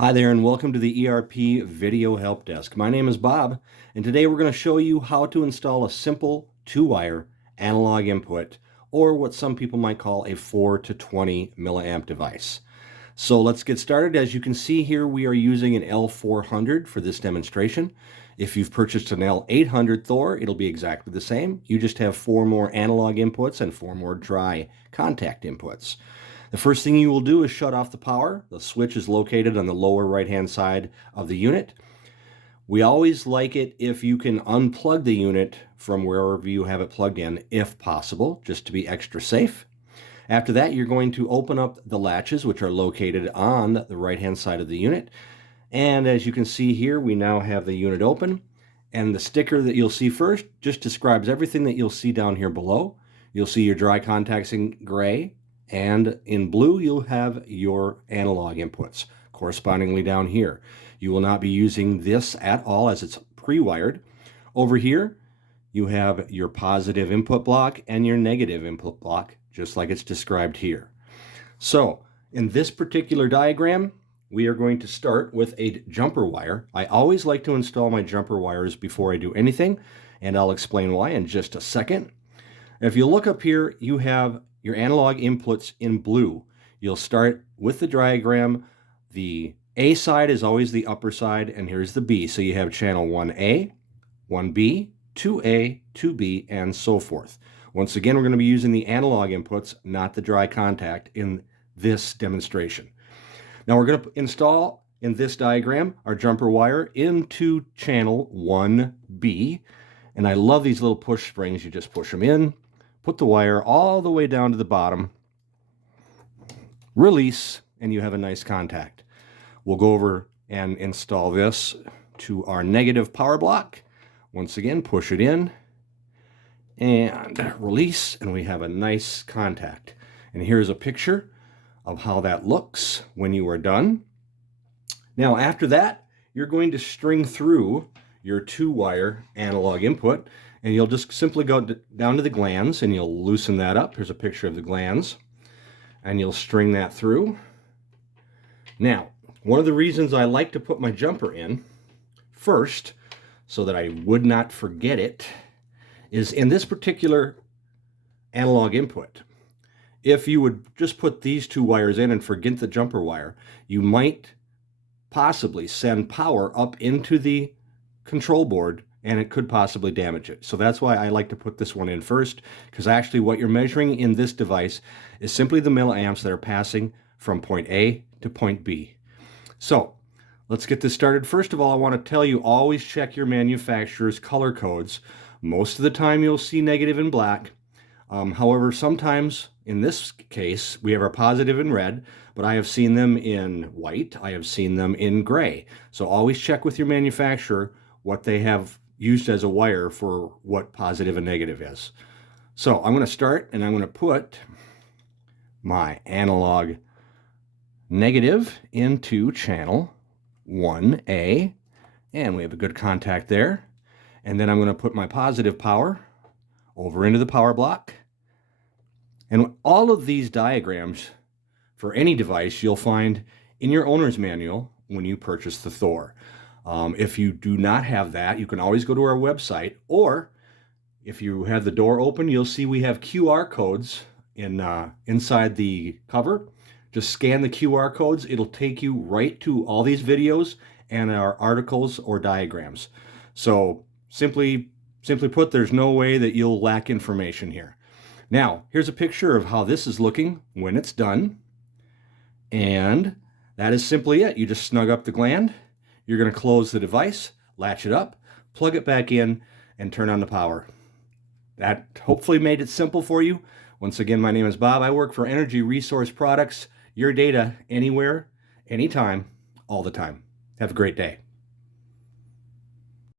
Hi there and welcome to the ERP Video Help Desk. My name is Bob and today we're going to show you how to install a simple two-wire analog input, or what some people might call a 4 to 20 milliamp device. So let's get started. As you can see here, we are using an L400 for this demonstration. If you've purchased an L800 Thor, it'll be exactly the same. You just have 4 more analog inputs and 4 more dry contact inputs. The first thing you will do is shut off the power. The switch is located on the lower right-hand side of the unit. We always like it if you can unplug the unit from wherever you have it plugged in, if possible, just to be extra safe. After that, you're going to open up the latches, which are located on the right-hand side of the unit. And as you can see here, we now have the unit open. And the sticker that you'll see first just describes everything that you'll see down here below. You'll see your dry contacts in gray, and in blue you'll have your analog inputs. Correspondingly down here, you will not be using this at all as it's pre-wired. Over here you have your positive input block and your negative input block, just like it's described here. So in this particular diagram, we are going to start with a jumper wire. I always like to install my jumper wires before I do anything, and I'll explain why in just a second. If you look up here, you have your analog inputs in blue. You'll start with the diagram. The A side is always the upper side, and here's the B. So you have channel 1A, 1B, 2A, 2B, and so forth. Once again, we're going to be using the analog inputs, not the dry contact, in this demonstration. Now we're going to install, in this diagram, our jumper wire into channel 1B. And I love these little push springs. You just push them in, put the wire all the way down to the bottom, release, and you have a nice contact. We'll go over and install this to our negative power block. Once again, push it in and release, and we have a nice contact. And here's a picture of how that looks when you are done. Now after that, you're going to string through your two-wire analog input, and you'll just simply go down to the glands and you'll loosen that up. Here's a picture of the glands, and you'll string that through. Now, one of the reasons I like to put my jumper in first, so that I would not forget it, is in this particular analog input. If you would just put these two wires in and forget the jumper wire, you might possibly send power up into the control board, and it could possibly damage it. So that's why I like to put this one in first, because actually what you're measuring in this device is simply the milliamps that are passing from point A to point B. So let's get this started. First of all, I want to tell you, always check your manufacturer's color codes. Most of the time you'll see negative in black. However, sometimes, in this case, we have our positive in red, but I have seen them in white, I have seen them in gray. So always check with your manufacturer what they have used as a wire for what positive and negative is. So I'm going to start, and I'm going to put my analog negative into channel 1A, and we have a good contact there. And then I'm going to put my positive power over into the power block. And all of these diagrams for any device you'll find in your owner's manual when you purchase the Thor. If you do not have that, you can always go to our website, or if you have the door open, you'll see we have QR codes inside the cover. Just scan the QR codes. It'll take you right to all these videos and our articles or diagrams. So simply put, there's no way that you'll lack information here. Now, here's a picture of how this is looking when it's done. And that is simply it. You just snug up the gland. You're going to close the device, latch it up, plug it back in, and turn on the power. That hopefully made it simple for you. Once again, my name is Bob. I work for Energy Resource Products. Your data anywhere, anytime, all the time. Have a great day.